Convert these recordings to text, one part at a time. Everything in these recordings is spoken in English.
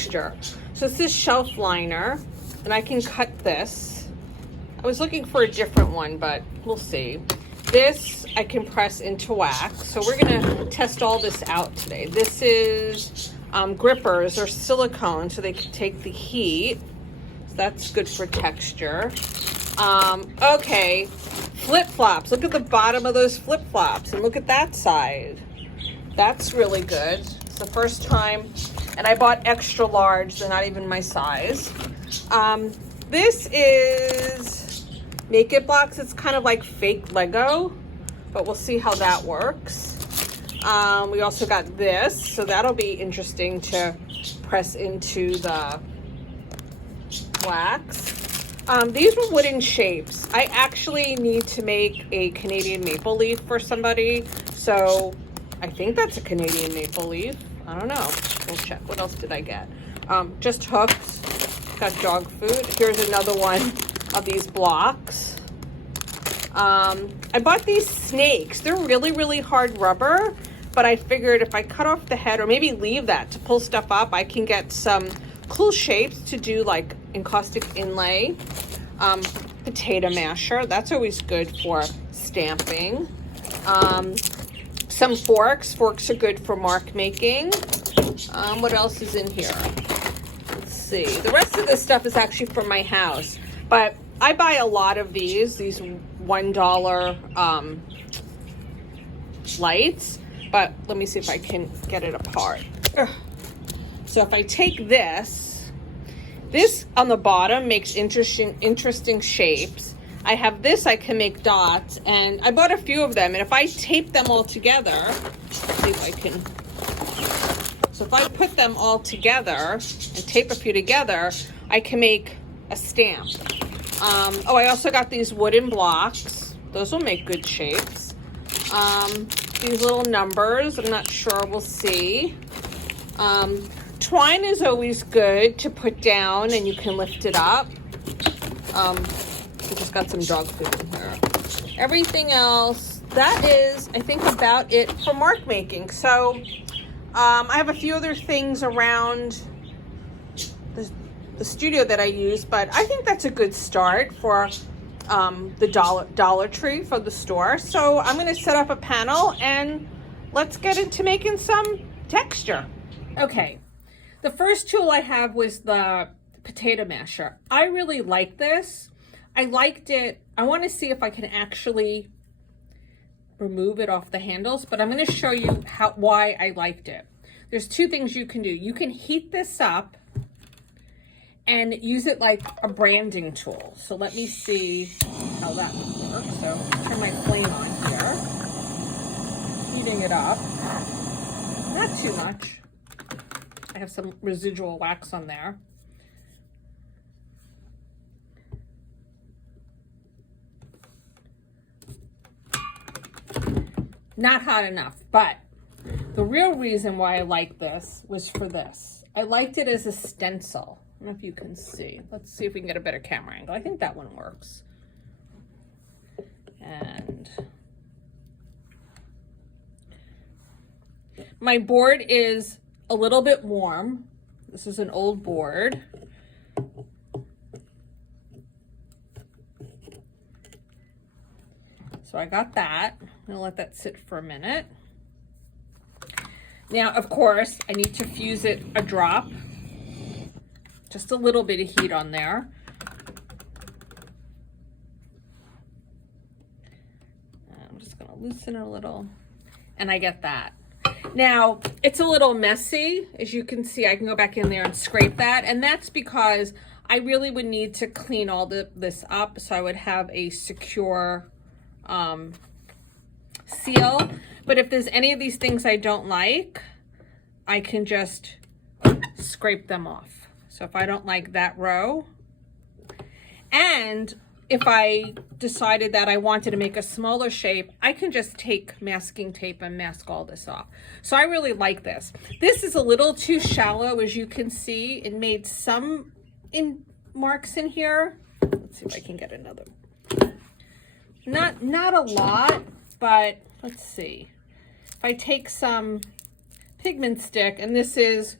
texture. So this is shelf liner, and I can cut this. I was looking for a different one, but we'll see. This I can press into wax. So we're gonna test all this out today. This is grippers or silicone, so they can take the heat. So that's good for texture. Okay, flip-flops. Look at the bottom of those flip-flops and look at that side. That's really good. It's the first time, and I bought extra large. They're not even my size. This is Make It Blocks. It's kind of like fake Lego, but we'll see how that works. We also got this, so that'll be interesting to press into the wax. These were wooden shapes. I actually need to make a Canadian maple leaf for somebody, so I think that's a Canadian maple leaf. I don't know. We'll check. What else did I get? Just hooks. Got dog food. Here's another one of these blocks. I bought these snakes. They're really, really hard rubber, but I figured if I cut off the head or maybe leave that to pull stuff up, I can get some cool shapes to do like encaustic inlay. Potato masher. That's always good for stamping. Some forks. Forks are good for mark making. What else is in here? Let's see. The rest of this stuff is actually from my house, but I buy a lot of these $1 lights, but let me see if I can get it apart. Ugh. So if I take this on the bottom makes interesting shapes. I have this, I can make dots, and I bought a few of them, and if I tape them all together, let's see if I can. So if I put them all together and tape a few together, I can make a stamp. Oh, I also got these wooden blocks. Those will make good shapes. These little numbers, I'm not sure, we'll see. Twine is always good to put down and you can lift it up. We just got some dog food in here. Everything else, that is, I think, about it for mark making. So I have a few other things around the studio that I use, but I think that's a good start for the Dollar Tree for the store. So I'm going to set up a panel and let's get into making some texture. Okay, the first tool I have was the potato masher. I really like this. I liked it. I want to see if I can actually remove it off the handles, but I'm going to show you why I liked it. There's two things you can do. You can heat this up and use it like a branding tool. So let me see how that would work. So turn my flame on here. Heating it up. Not too much. I have some residual wax on there. Not hot enough, but the real reason why I like this was for this. I liked it as a stencil. I don't know if you can see. Let's see if we can get a better camera angle. I think that one works. And my board is a little bit warm. This is an old board. So I got that. I'm gonna let that sit for a minute. Now, of course, I need to fuse it a drop. Just a little bit of heat on there. I'm just gonna loosen it a little. And I get that. Now, it's a little messy. As you can see, I can go back in there and scrape that. And that's because I really would need to clean all this up. So I would have a secure seal. But if there's any of these things I don't like, I can just scrape them off. So if I don't like that row, and if I decided that I wanted to make a smaller shape, I can just take masking tape and mask all this off. So I really like this. This is a little too shallow, as you can see. It made some marks in here. Let's see if I can get another. Not a lot, but let's see. If I take some pigment stick, and this is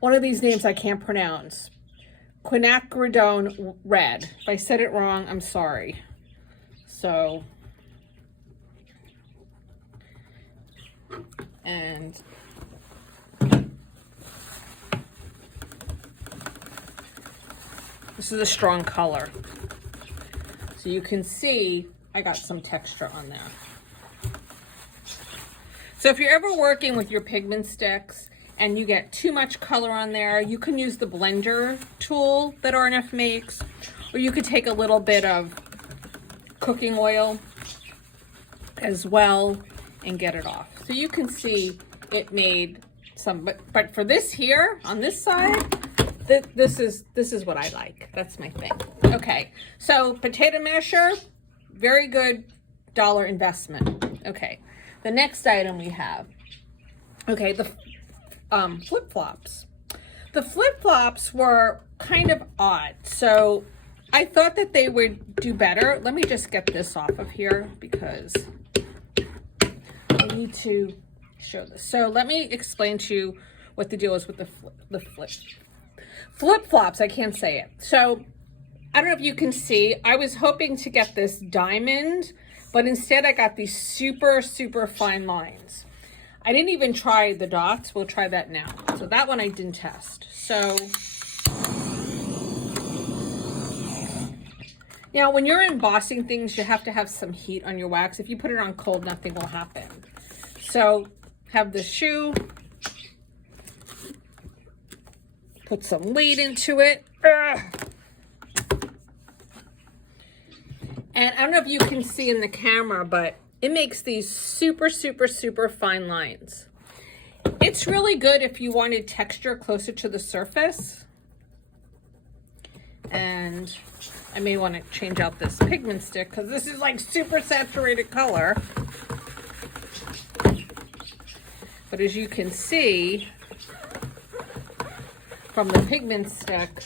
one of these names I can't pronounce. Quinacridone red. If I said it wrong, I'm sorry. So, and this is a strong color. So you can see I got some texture on there. So if you're ever working with your pigment sticks and you get too much color on there, you can use the blender tool that RNF makes, or you could take a little bit of cooking oil as well and get it off. So you can see it made some, but for this here on this side, this is what I like. That's my thing. Okay, so potato masher, very good dollar investment. Okay, the next item we have, okay, the flip-flops. The flip-flops were kind of odd, so I thought that they would do better. Let me just get this off of here because I need to show this. So let me explain to you what the deal is with the flip-flops. I can't say it. So I don't know if you can see, I was hoping to get this diamond, but instead I got these super, super fine lines. I didn't even try the dots. We'll try that now. So that one I didn't test. So now when you're embossing things, you have to have some heat on your wax. If you put it on cold, nothing will happen. So have the shoe, put some weight into it. Ugh. And I don't know if you can see in the camera, but it makes these super, super, super fine lines. It's really good if you wanted texture closer to the surface. And I may want to change out this pigment stick because this is like super saturated color. But as you can see from the pigment stick,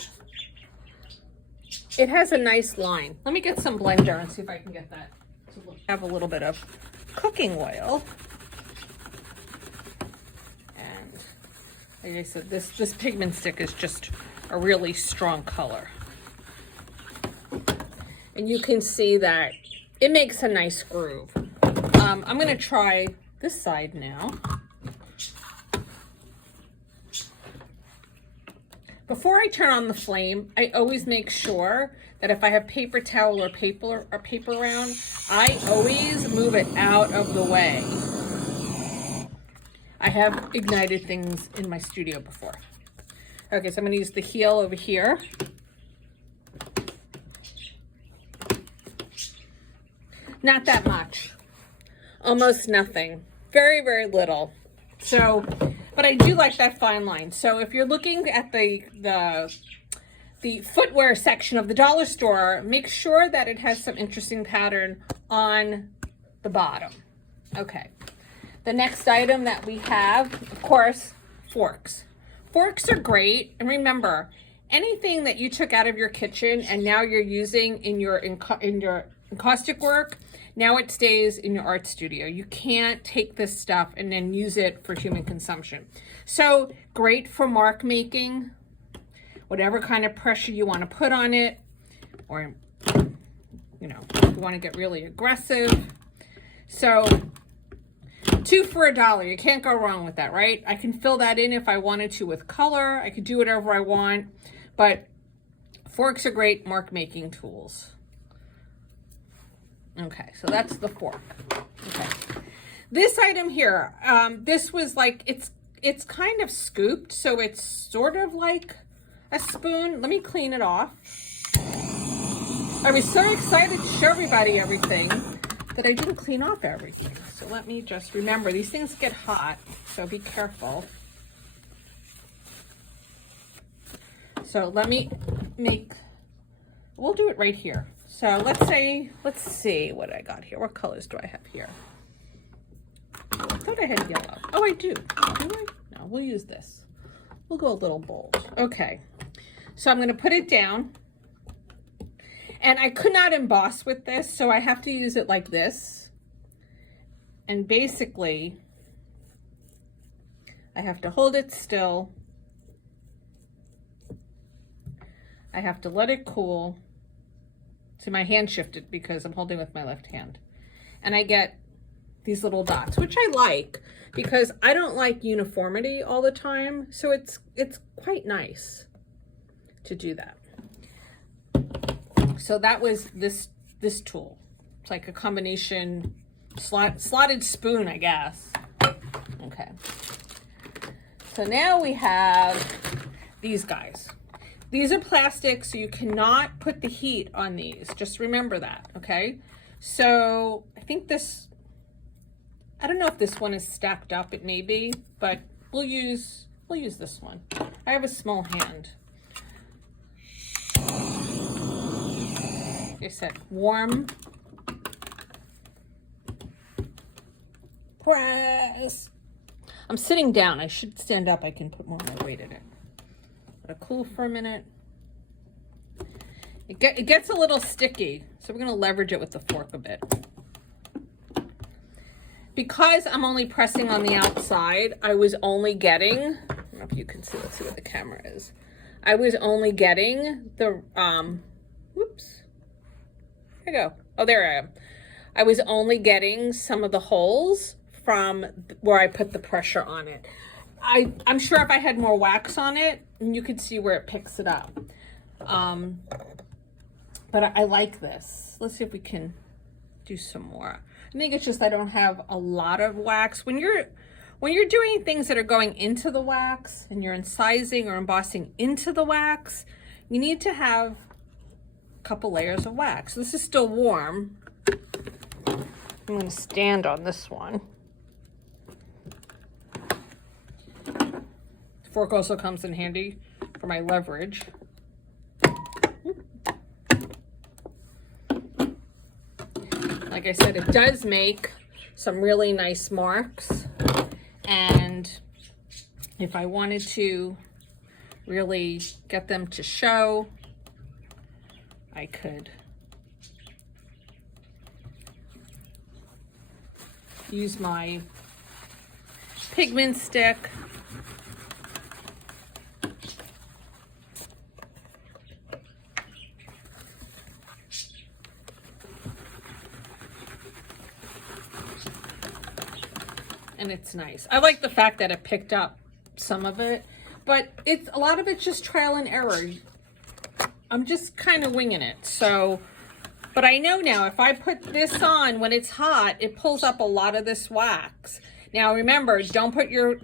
it has a nice line. Let me get some blender and see if I can get that to have a little bit of cooking oil. And like I said, this pigment stick is just a really strong color. And you can see that it makes a nice groove. I'm gonna try this side now. Before I turn on the flame, I always make sure that if I have paper towel or paper around, I always move it out of the way. I have ignited things in my studio before. Okay, so I'm gonna use the heel over here. Not that much, almost nothing, very, very little. So, but I do like that fine line. So if you're looking at the footwear section of the dollar store, make sure that it has some interesting pattern on the bottom. Okay. The next item that we have, of course, forks. Forks are great. And remember, anything that you took out of your kitchen and now you're using in your encaustic work, now it stays in your art studio. You can't take this stuff and then use it for human consumption. So great for mark making, whatever kind of pressure you want to put on it, or, you know, if you want to get really aggressive. So 2 for $1. You can't go wrong with that, right? I can fill that in if I wanted to with color. I could do whatever I want, but forks are great mark making tools. Okay, so that's the fork. Okay, this item here, this was like, it's kind of scooped, so it's sort of like a spoon. Let me clean it off. I was so excited to show everybody everything that I didn't clean off everything. So let me just remember, these things get hot, so be careful. So let me we'll do it right here. So let's see what I got here. What colors do I have here? I thought I had yellow. Oh, I do. Do I? No, we'll use this. We'll go a little bold. Okay. So I'm going to put it down. And I could not emboss with this, so I have to use it like this. And basically, I have to hold it still I have to let it cool. See, my hand shifted because I'm holding with my left hand. And I get these little dots, which I like because I don't like uniformity all the time. So it's quite nice to do that. So that was this tool. It's like a combination slotted spoon, I guess. Okay. So now we have these guys. These are plastic, so you cannot put the heat on these. Just remember that, okay? So I think this, I don't know if this one is stacked up, it may be, but we'll use this one. I have a small hand. Like I said, warm. Press. I'm sitting down. I should stand up. I can put more of my weight in it. Let it cool for a minute. It gets a little sticky, so we're going to leverage it with the fork a bit. Because I'm only pressing on the outside, I was only getting, I don't know if you can see, let's see what the camera is. I was only getting the, whoops, there you go. Oh, there I am. I was only getting some of the holes from where I put the pressure on it. I'm sure if I had more wax on it, you could see where it picks it up. But I like this. Let's see if we can do some more. I think it's just I don't have a lot of wax. When you're doing things that are going into the wax and you're incising or embossing into the wax, you need to have a couple layers of wax. This is still warm. I'm going to stand on this one. The fork also comes in handy for my leverage. Like I said, it does make some really nice marks. And if I wanted to really get them to show, I could use my pigment stick. And it's nice. I like the fact that it picked up some of it, but it's a lot of it's just trial and error. I'm just kind of winging it. So, but I know now if I put this on when it's hot, it pulls up a lot of this wax. Now remember, don't put your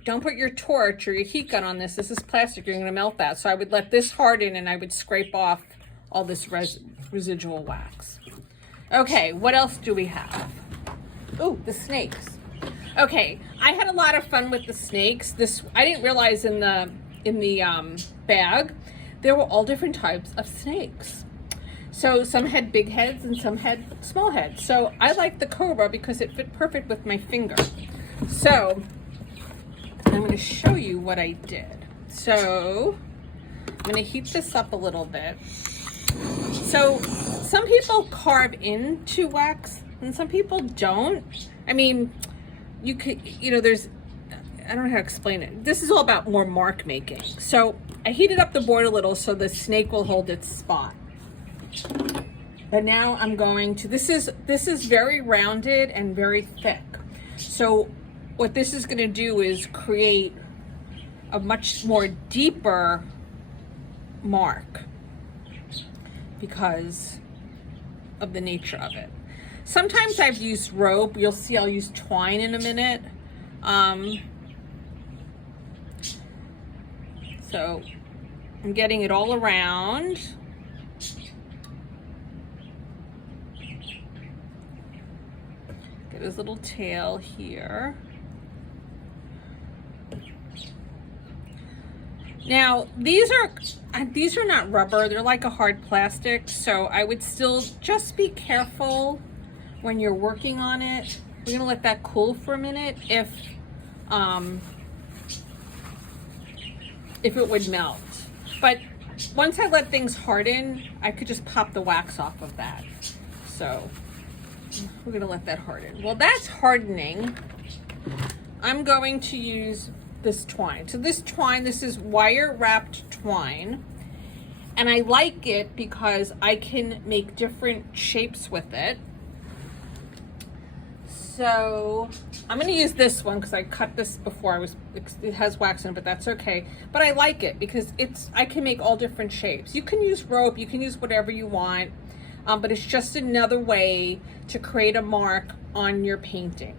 torch or your heat gun on this. This is plastic, you're gonna melt that. So I would let this harden and I would scrape off all this residual wax. Okay, what else do we have? Oh, the snakes. Okay, I had a lot of fun with the snakes. I didn't realize in the bag there were all different types of snakes. So some had big heads and some had small heads. So I liked the cobra because it fit perfect with my finger. So I'm going to show you what I did. So I'm going to heat this up a little bit. So some people carve into wax and some people don't. I mean, you could, there's, I don't know how to explain it. This is all about more mark making. So I heated up the board a little so the snake will hold its spot. But now I'm going to, this is very rounded and very thick. So what this is going to do is create a much more deeper mark because of the nature of it. Sometimes I've used rope. You'll see I'll use twine in a minute. So I'm getting it all around. Get his little tail here. Now, these are not rubber. They're like a hard plastic. So I would still just be careful when you're working on it. We're gonna let that cool for a minute if it would melt. But once I let things harden, I could just pop the wax off of that. So we're gonna let that harden. Well, that's hardening. I'm going to use this twine. So this twine, this is wire wrapped twine. And I like it because I can make different shapes with it. So I'm going to use this one because I cut this before it has wax in it, but that's okay. But I like it because I can make all different shapes. You can use rope, you can use whatever you want, but it's just another way to create a mark on your painting.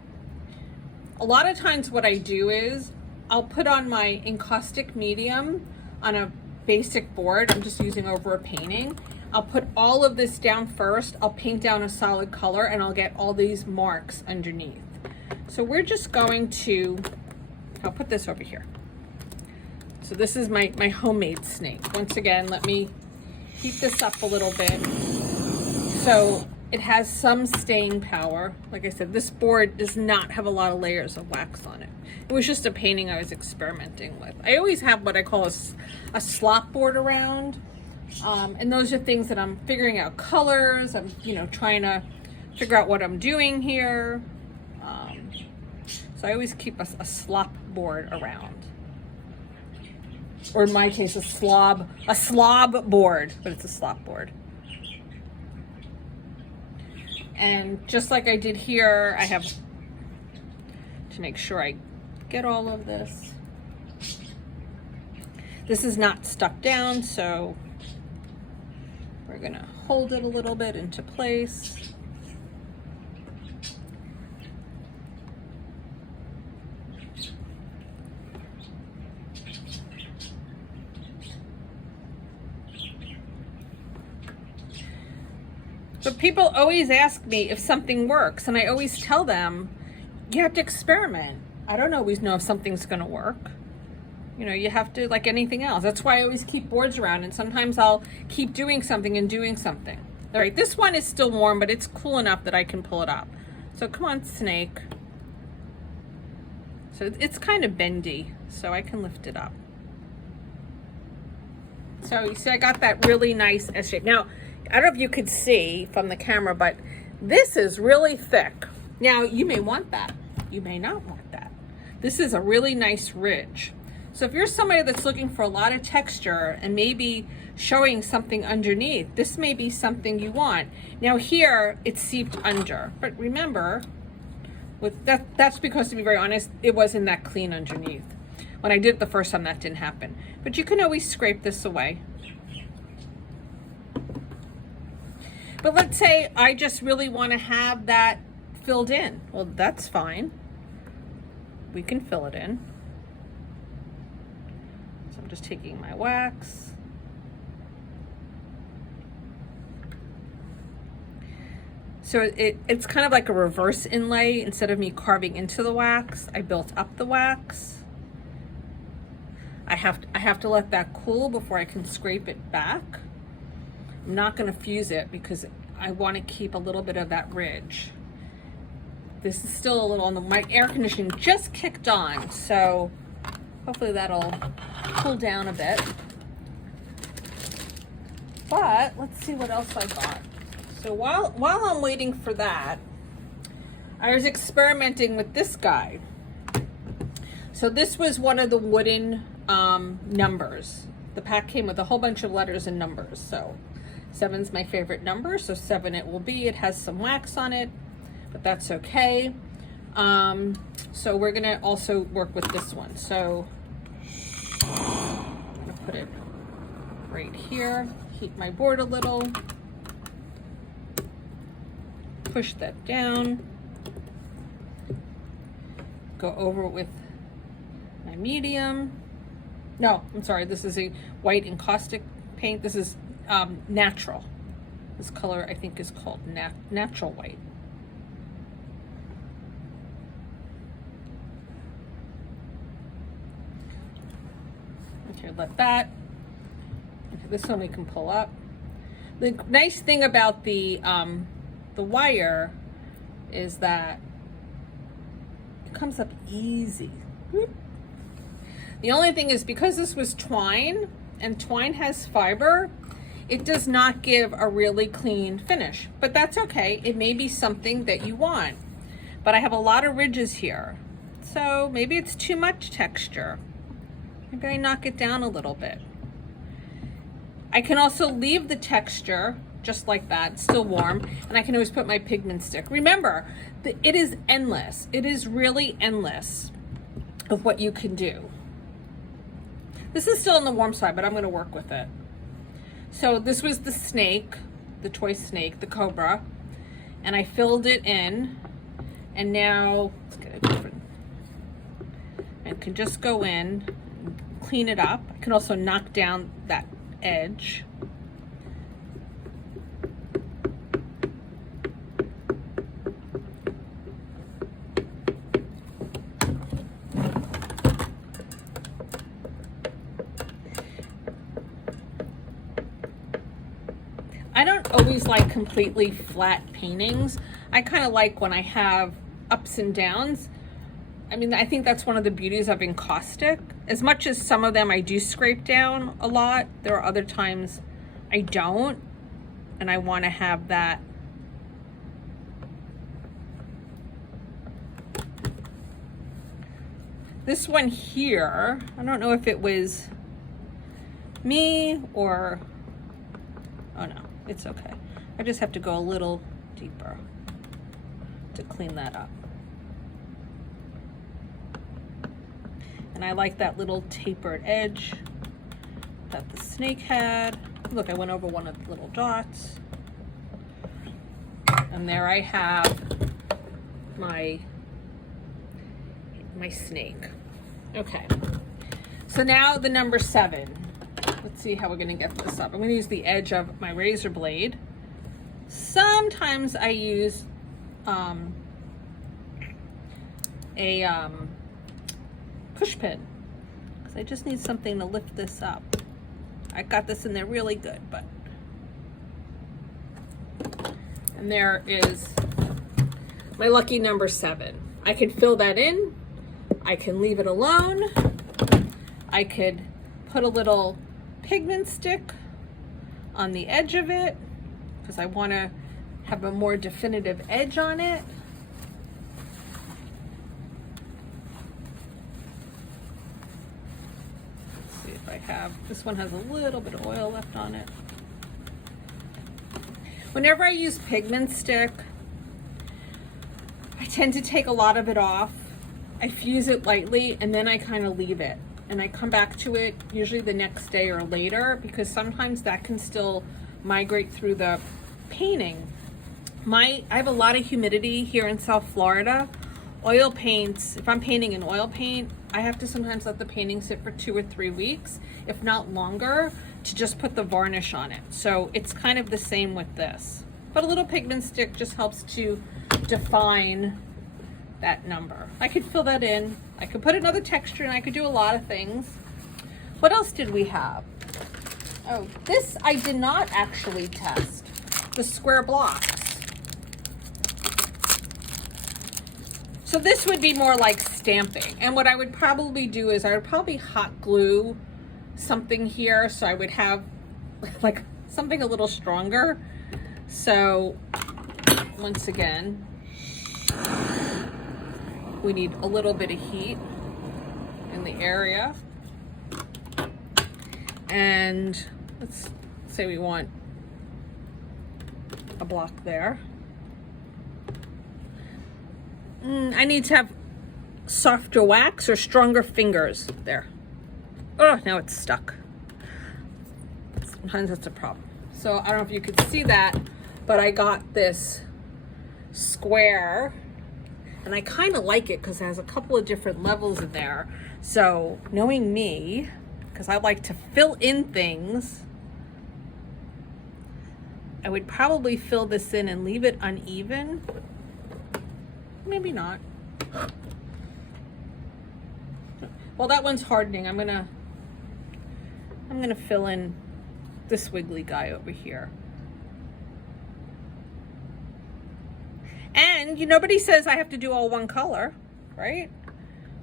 A lot of times what I do is I'll put on my encaustic medium on a basic board. I'm just using over a painting. I'll put all of this down first. I'll paint down a solid color and I'll get all these marks underneath. So we're just going to, I'll put this over here. So this is my homemade snake. Once again, let me heat this up a little bit. So it has some staying power. Like I said, this board does not have a lot of layers of wax on it. It was just a painting I was experimenting with. I always have what I call a slop board around. And those are things that I'm figuring out colors. I'm, trying to figure out what I'm doing here. So I always keep a slop board around. Or in my case, a slob board, but it's a slop board. And just like I did here, I have to make sure I get all of this. This is not stuck down, so we're gonna hold it a little bit into place. But people always ask me if something works, and I always tell them, you have to experiment. I don't always know if something's gonna work. You have to, like anything else. That's why I always keep boards around, and sometimes I'll keep doing something and doing something. All right, this one is still warm, but it's cool enough that I can pull it up. So come on, snake. So it's kind of bendy, so I can lift it up. So you see I got that really nice S shape. Now, I don't know if you could see from the camera, but this is really thick. Now, you may want that. You may not want that. This is a really nice ridge. So if you're somebody that's looking for a lot of texture and maybe showing something underneath, this may be something you want. Now here, it's seeped under. But remember, that's because, to be very honest, it wasn't that clean underneath. When I did it the first time, that didn't happen. But you can always scrape this away. But let's say I just really want to have that filled in. Well, that's fine. We can fill it in. So I'm just taking my wax. So it's kind of like a reverse inlay. Instead of me carving into the wax, I built up the wax. I have to let that cool before I can scrape it back. I'm not going to fuse it because I want to keep a little bit of that ridge. This is still a little on my air conditioning just kicked on, so hopefully that'll cool down a bit. But let's see what else I got. So while I'm waiting for that, I was experimenting with this guy. So this was one of the wooden numbers. The pack came with a whole bunch of letters and numbers. So 7's my favorite number, so 7 it will be. It has some wax on it, but that's okay. So we're gonna also work with this one. So I'm gonna put it right here, heat my board a little, push that down, go over it with my medium. No, I'm sorry, this is a white encaustic paint. This is natural. This color I think is called natural white. Okay, let that. Okay, this one we can pull up. The nice thing about the wire is that it comes up easy. The only thing is, because this was twine and twine has fiber, it does not give a really clean finish, but that's okay. It may be something that you want, but I have a lot of ridges here. So maybe it's too much texture. Maybe I knock it down a little bit. I can also leave the texture just like that, it's still warm, and I can always put my pigment stick. Remember, it is endless. It is really endless of what you can do. This is still on the warm side, but I'm gonna work with it. So this was the snake, the toy snake, the cobra, and I filled it in, and now let's get a different, and can just go in, clean it up. I can also knock down that edge. I don't always like completely flat paintings. I kind of like when I have ups and downs. I mean, I think that's one of the beauties of encaustic. As much as some of them I do scrape down a lot, there are other times I don't, and I want to have that. This one here, I don't know if it was me or, oh no, it's okay. I just have to go a little deeper to clean that up. And I like that little tapered edge that the snake had. Look, I went over one of the little dots. And there I have my snake. Okay, so now the number 7. Let's see how we're gonna get this up. I'm gonna use the edge of my razor blade. Sometimes I use a push pin, because I just need something to lift this up. I got this in there really good, but. And there is my lucky number 7. I can fill that in. I can leave it alone. I could put a little pigment stick on the edge of it because I want to have a more definitive edge on it. Let's see if I have, this one has a little bit of oil left on it. Whenever I use pigment stick, I tend to take a lot of it off. I fuse it lightly and then I kind of leave it. And I come back to it usually the next day or later, because sometimes that can still migrate through the painting. I have a lot of humidity here in South Florida. Oil paints, if I'm painting in oil paint, I have to sometimes let the painting sit for 2 or 3 weeks, if not longer, to just put the varnish on it. So it's kind of the same with this. But a little pigment stick just helps to define that number. I could fill that in. I could put another texture and I could do a lot of things. What else did we have? Oh, this I did not actually test. The square blocks. So this would be more like stamping. And what I would probably do is I would probably hot glue something here, so I would have like something a little stronger. So once again, we need a little bit of heat in the area. And let's say we want a block there. I need to have softer wax or stronger fingers there. Oh, now it's stuck. Sometimes that's a problem. So I don't know if you could see that, but I got this square and I kind of like it because it has a couple of different levels in there. So knowing me, because I like to fill in things, I would probably fill this in and leave it uneven. Maybe not. Well, that one's hardening. I'm gonna fill in this wiggly guy over here. And nobody says I have to do all one color, right?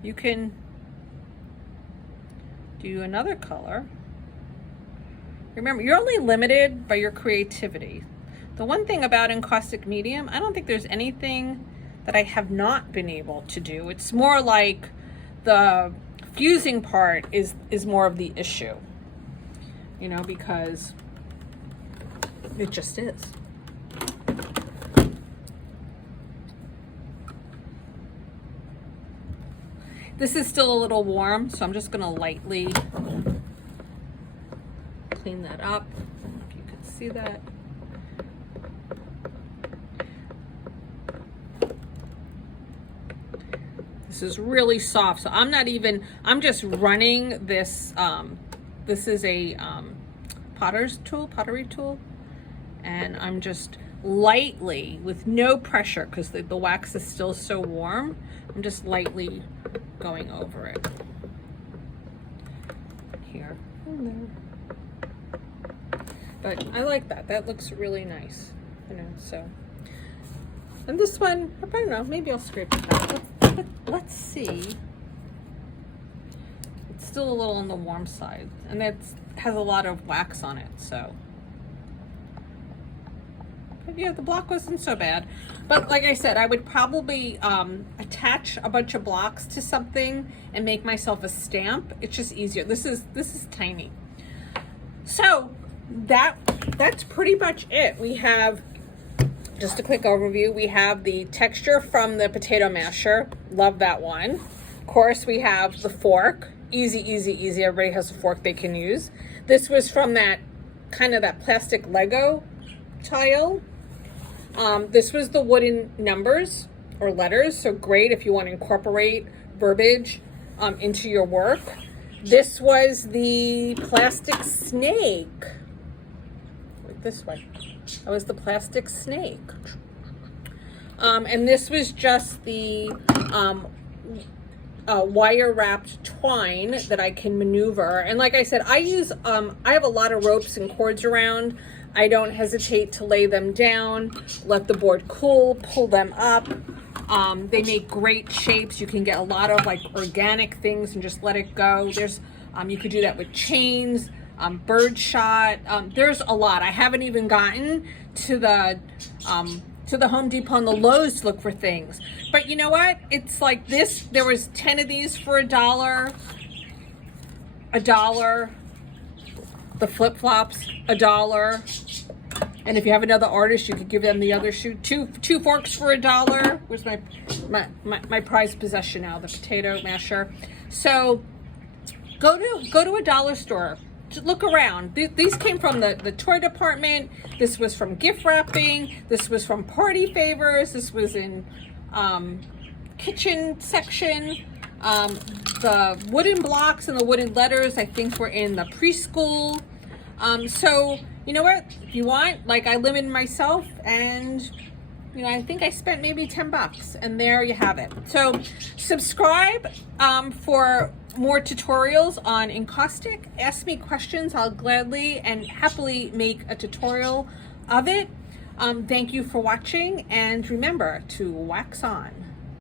You can do another color. Remember, you're only limited by your creativity. The one thing about encaustic medium, I don't think there's anything that I have not been able to do. It's more like the fusing part is more of the issue. you know, because it just is. This is still a little warm, so I'm just gonna lightly clean that up. I don't know if you can see that. This is really soft, so I'm just running this, this is a pottery tool, and I'm just lightly, with no pressure, because the wax is still so warm, I'm just lightly going over it. Here and there. But I like that. That looks really nice, you know, so. And this one, I don't know, maybe I'll scrape it back. Let's see. It's still a little on the warm side, and it has a lot of wax on it, so. But yeah, the block wasn't so bad. But like I said, I would probably attach a bunch of blocks to something and make myself a stamp. It's just easier. This is tiny. So that's pretty much it. We have, just a quick overview, we have the texture from the potato masher. Love that one. Of course, we have the fork. Easy, easy, easy. Everybody has a fork they can use. This was from that kind of that plastic Lego tile. This was the wooden numbers or letters. So great if you want to incorporate verbiage into your work. This was the plastic snake. Like this way. That was the plastic snake. And this was just the wire wrapped twine that I can maneuver. And like I said, I use, I have a lot of ropes and cords around. I don't hesitate to lay them down, let the board cool, pull them up. They make great shapes. You can get a lot of like organic things and just let it go. There's, you could do that with chains, bird shot. There's a lot. I haven't even gotten to the Home Depot and the Lowe's to look for things. But you know what? It's like this. There was 10 of these for $1. $1. The flip-flops, $1. And if you have another artist, you could give them the other shoe. Two forks for $1. Where's my prized possession now, the potato masher. So go to a dollar store. Look around. These came from the toy department. This was from gift wrapping. This was from party favors. This was in kitchen section. The wooden blocks and the wooden letters, I think, were in the preschool. So you know what? If you want, like, I limited myself, and you know, I think I spent maybe $10, and there you have it. So subscribe for more tutorials on encaustic. Ask me questions. I'll gladly and happily make a tutorial of it. Thank you for watching, and remember to wax on.